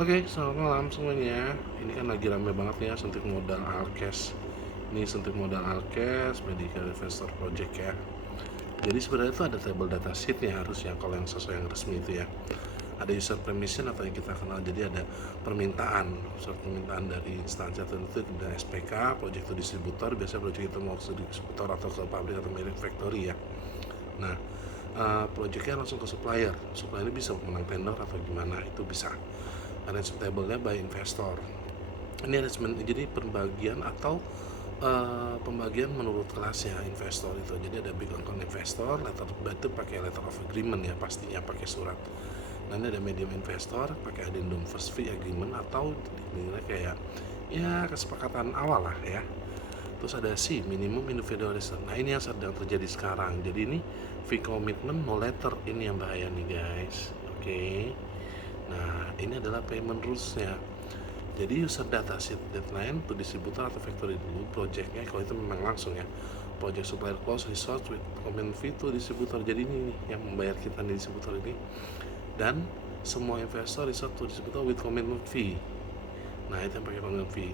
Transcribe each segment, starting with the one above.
Oke, selamat malam semuanya. Ini kan lagi rame banget ya suntik modal Alkes. Ini suntik modal Alkes, Medical Investor Project ya. Jadi sebenarnya itu ada table data sheet-nya harusnya kalau yang sesuai yang resmi itu ya. Ada user permission atau yang kita kenal, jadi ada permintaan, surat permintaan dari instansi tertentu dan SPK, project to distributor, biasanya project itu mau ke distributor atau ke pabrik atau merek factory ya. Nah, projectnya langsung ke supplier. Supplier ini bisa menang tender atau gimana, itu bisa. Arrangement table-nya by investor. Ini arrangement jadi pembagian atau pembagian menurut kelasnya investor itu. Jadi ada big account investor, letter itu pakai letter of agreement ya, pastinya pakai surat. Nanti ada medium investor pakai addendum first fee agreement atau dinilai kayak ya kesepakatan awal lah ya. Terus ada C, minimum individual return. Nah ini yang sedang terjadi sekarang. Jadi ini fee commitment no letter, ini yang bahaya nih guys. Oke. Nah ini adalah payment rules-nya. Jadi user data sheet deadline to distributor atau factory dulu projectnya, kalau itu memang langsung ya, project supplier close result with commitment fee to distributor. Jadi ini nih yang membayar kita di distributor ini, dan semua investor result to distributor with commitment fee. Nah itu yang pakai commitment fee.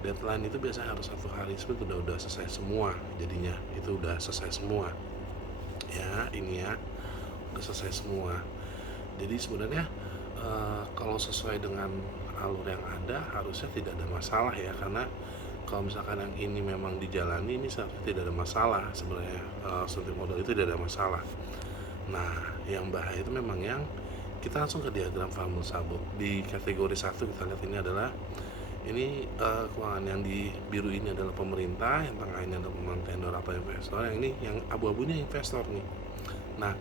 Deadline itu biasanya harus 1 hari sebelum udah selesai semua, jadinya itu udah selesai semua ya. Ini ya udah selesai semua. Jadi sebenarnya kalau sesuai dengan alur yang ada harusnya tidak ada masalah ya, karena kalau misalkan yang ini memang dijalani, ini seharusnya tidak ada masalah sebenarnya. Suntik modal itu tidak ada masalah. Nah yang bahaya itu memang yang kita langsung ke diagram Farmer Sabuk di kategori 1. Kita lihat ini adalah keuangan yang di biru ini adalah pemerintah, yang tengah ini adalah pemenang tender atau investor, yang ini yang abu-abu ini investor nih. Nah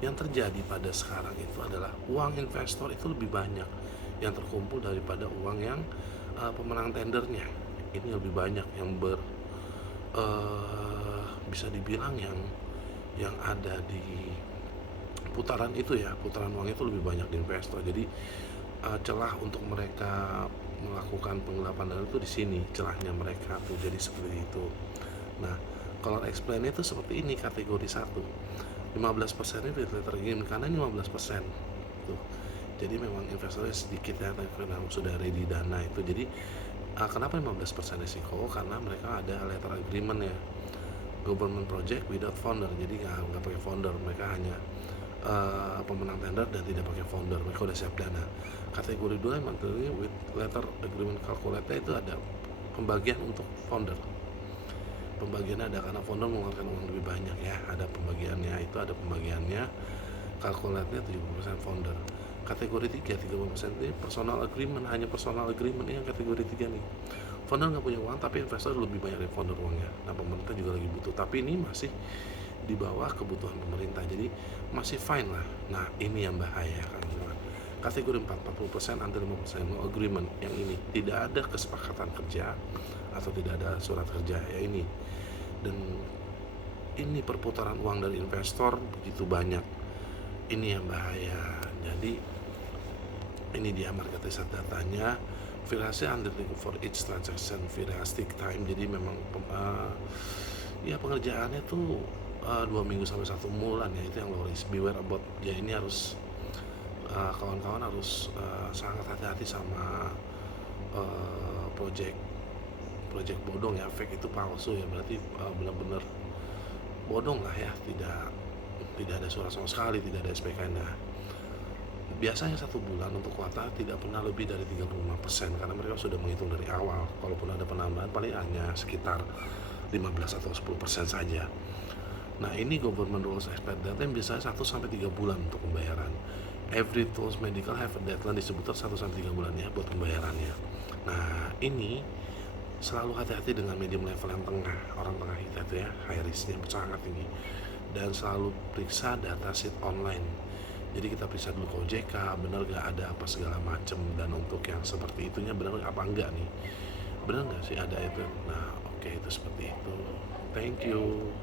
yang terjadi pada sekarang itu adalah uang investor itu lebih banyak yang terkumpul daripada uang yang pemenang tendernya. Ini lebih banyak yang bisa dibilang yang ada di putaran itu ya, putaran uang itu lebih banyak di investor. Jadi celah untuk mereka melakukan penggelapan dana itu di sini celahnya mereka tuh, jadi seperti itu. Nah kalau explain itu seperti ini, kategori 1 15% ini letter game karena ini 15% tuh. Jadi memang investornya sedikit ya, karena sudah ready dana itu. Jadi kenapa 15% risiko? Karena mereka ada letter agreement ya, government project without founder. Jadi nggak pakai founder, mereka hanya pemenang tender dan tidak pakai founder, mereka udah siap dana. Kategori 2 yang materinya with letter agreement calculate itu ada pembagian untuk founder. Pembagiannya ada karena founder mengeluarkan uang lebih banyak ya, ada pembagiannya, itu ada pembagiannya. Kalkulatnya 70% founder. Kategori 3 30% ini personal agreement, hanya personal agreement. Ini yang kategori 3 nih, founder nggak punya uang tapi investor lebih banyak dari founder uangnya. Nah pemerintah juga lagi butuh, tapi ini masih di bawah kebutuhan pemerintah, jadi masih fine lah. Nah ini yang bahaya kan. Kategori 40% under 50% no agreement, yang ini tidak ada kesepakatan kerja atau tidak ada surat kerja ya ini. Dan ini perputaran uang dari investor begitu banyak, ini yang bahaya. Jadi ini dia market research datanya, variasi under for each transaction, variastic time. Jadi memang ya pengerjaannya tuh 2 minggu sampai 1 bulan ya, itu yang low risk. Beware about ya, ini harus kawan-kawan harus sangat hati-hati sama project bodong ya, fake itu palsu ya, berarti benar-benar bodong lah ya, tidak ada surat sama sekali, tidak ada SPK-nya. Biasanya 1 bulan untuk kuota tidak pernah lebih dari 35%, karena mereka sudah menghitung dari awal. Kalaupun ada penambahan paling hanya sekitar 15 atau 10% saja. Nah ini government rules expect deadline biasanya 1-3 bulan untuk pembayaran. Every tools medical have a deadline distributor 1-3 bulan ya buat pembayarannya. Nah ini selalu hati-hati dengan medium level yang tengah, orang tengah kita itu ya, high risknya sangat tinggi. Dan selalu periksa data sheet online. Jadi kita periksa dulu ke OJK, benar gak ada apa segala macem. Dan untuk yang seperti itunya benar apa enggak nih, benar gak sih ada itu. Nah oke, itu seperti itu. Thank you.